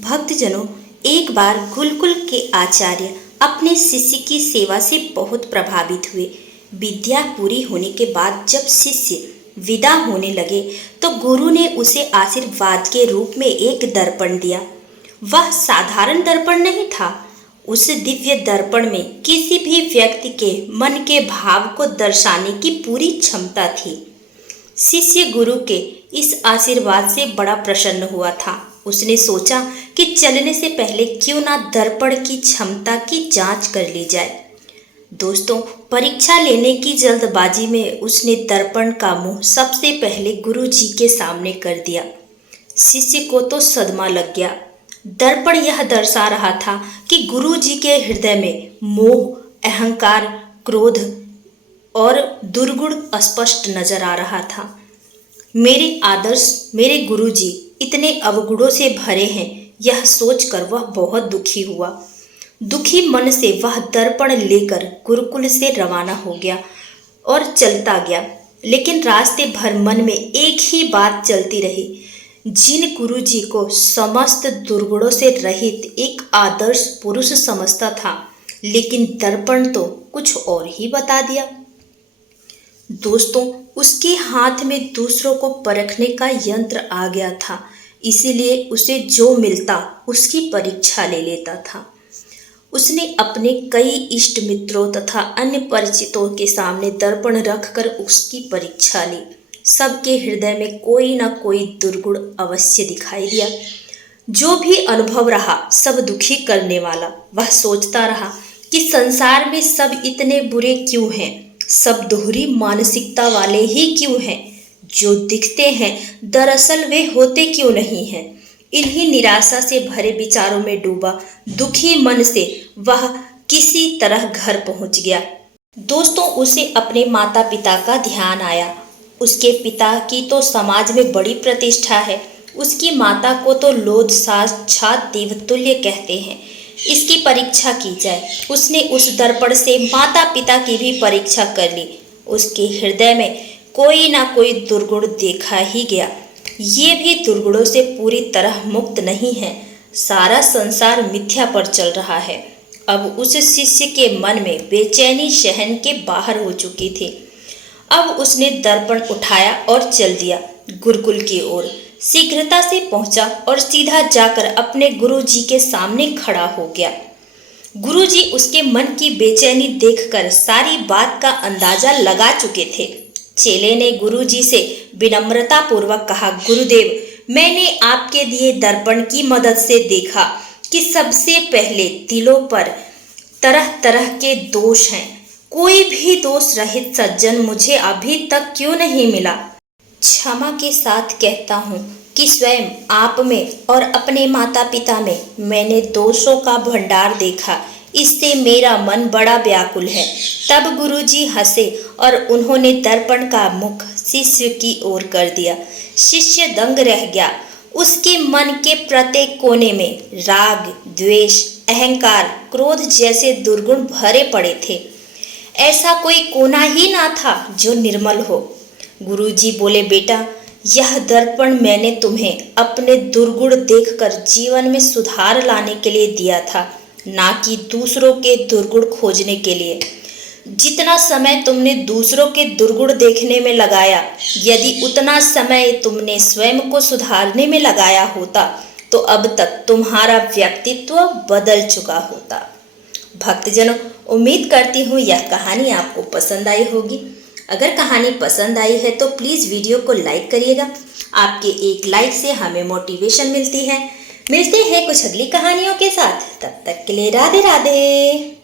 भक्तजनों, एक बार गुरुकुल के आचार्य अपने शिष्य की सेवा से बहुत प्रभावित हुए। विद्या पूरी होने के बाद जब शिष्य विदा होने लगे तो गुरु ने उसे आशीर्वाद के रूप में एक दर्पण दिया। वह साधारण दर्पण नहीं था। उस दिव्य दर्पण में किसी भी व्यक्ति के मन के भाव को दर्शाने की पूरी क्षमता थी। शिष्य गुरु के इस आशीर्वाद से बड़ा प्रसन्न हुआ था। उसने सोचा कि चलने से पहले क्यों ना दर्पण की क्षमता की जांच कर ली जाए। दोस्तों, परीक्षा लेने की जल्दबाजी में उसने दर्पण का मुंह सबसे पहले गुरु जी के सामने कर दिया। शिष्य को तो सदमा लग गया। दर्पण यह दर्शा रहा था कि गुरु जी के हृदय में मोह, अहंकार, क्रोध और दुर्गुण स्पष्ट नजर आ रहा था। मेरे आदर्श, मेरे गुरुजी इतने अवगुणों से भरे हैं, यह सोचकर वह बहुत दुखी हुआ। दुखी मन से वह दर्पण लेकर गुरुकुल से रवाना हो गया और चलता गया। लेकिन रास्ते भर मन में एक ही बात चलती रही। जिन गुरुजी को समस्त दुर्गुणों से रहित एक आदर्श पुरुष समझता था, लेकिन दर्पण तो कुछ और ही बता दिया। दोस्तों, उसके हाथ में दूसरों को परखने का यंत्र आ गया था, इसीलिए उसे जो मिलता उसकी परीक्षा ले लेता था। उसने अपने कई इष्ट मित्रों तथा अन्य परिचितों के सामने दर्पण रखकर उसकी परीक्षा ली। सबके हृदय में कोई न कोई दुर्गुण अवश्य दिखाई दिया। जो भी अनुभव रहा सब दुखी करने वाला। वह सोचता रहा कि संसार में सब इतने बुरे क्यों हैं, सब दोहरी मानसिकता वाले ही क्यों हैं, जो दिखते हैं दरअसल वे होते क्यों नहीं हैं। इन्हीं निराशा से भरे विचारों में डूबा दुखी मन से वह किसी तरह घर पहुंच गया। दोस्तों, उसे अपने माता पिता का ध्यान आया। उसके पिता की तो समाज में बड़ी प्रतिष्ठा है, उसकी माता को तो लोग साक्षात देवतुल्य कहते हैं। इसकी परीक्षा की जाए। उसने उस दर्पण से माता पिता की भी परीक्षा कर ली। उसके हृदय में कोई ना कोई दुर्गुण देखा ही गया। ये भी दुर्गुणों से पूरी तरह मुक्त नहीं है। सारा संसार मिथ्या पर चल रहा है। अब उस शिष्य के मन में बेचैनी सहन के बाहर हो चुकी थी। अब उसने दर्पण उठाया और चल दिया गुरुकुल की ओर। शीघ्रता से पहुंचा और सीधा जाकर अपने गुरुजी के सामने खड़ा हो गया। गुरुजी उसके मन की बेचैनी देखकर सारी बात का अंदाजा लगा चुके थे। चेले ने गुरुजी से विनम्रता पूर्वक कहा, गुरुदेव, मैंने आपके दिए दर्पण की मदद से देखा कि सबसे पहले दिलों पर तरह तरह के दोष हैं। कोई भी दोष रहित सज्जन मुझे अभी तक क्यों नहीं मिला। क्षमा के साथ कहता हूँ कि स्वयं आप में और अपने माता पिता में मैंने दोषों का भंडार देखा। इससे मेरा मन बड़ा व्याकुल है। तब गुरुजी हंसे और उन्होंने दर्पण का मुख शिष्य की ओर कर दिया। शिष्य दंग रह गया। उसके मन के प्रत्येक कोने में राग, द्वेष, अहंकार, क्रोध जैसे दुर्गुण भरे पड़े थे। ऐसा कोई कोना ही ना था जो निर्मल हो। गुरुजी बोले, बेटा, यह दर्पण मैंने तुम्हें अपने दुर्गुण देखकर जीवन में सुधार लाने के लिए दिया था, ना कि दूसरों के दुर्गुण खोजने के लिए। जितना समय तुमने दूसरों के दुर्गुण देखने में लगाया, यदि उतना समय तुमने स्वयं को सुधारने में लगाया होता तो अब तक तुम्हारा व्यक्तित्व बदल चुका होता। भक्तजनों, उम्मीद करती हूँ यह कहानी आपको पसंद आई होगी। अगर कहानी पसंद आई है तो प्लीज़ वीडियो को लाइक करिएगा। आपके एक लाइक से हमें मोटिवेशन मिलती है। मिलते हैं कुछ अगली कहानियों के साथ। तब तक के लिए राधे राधे।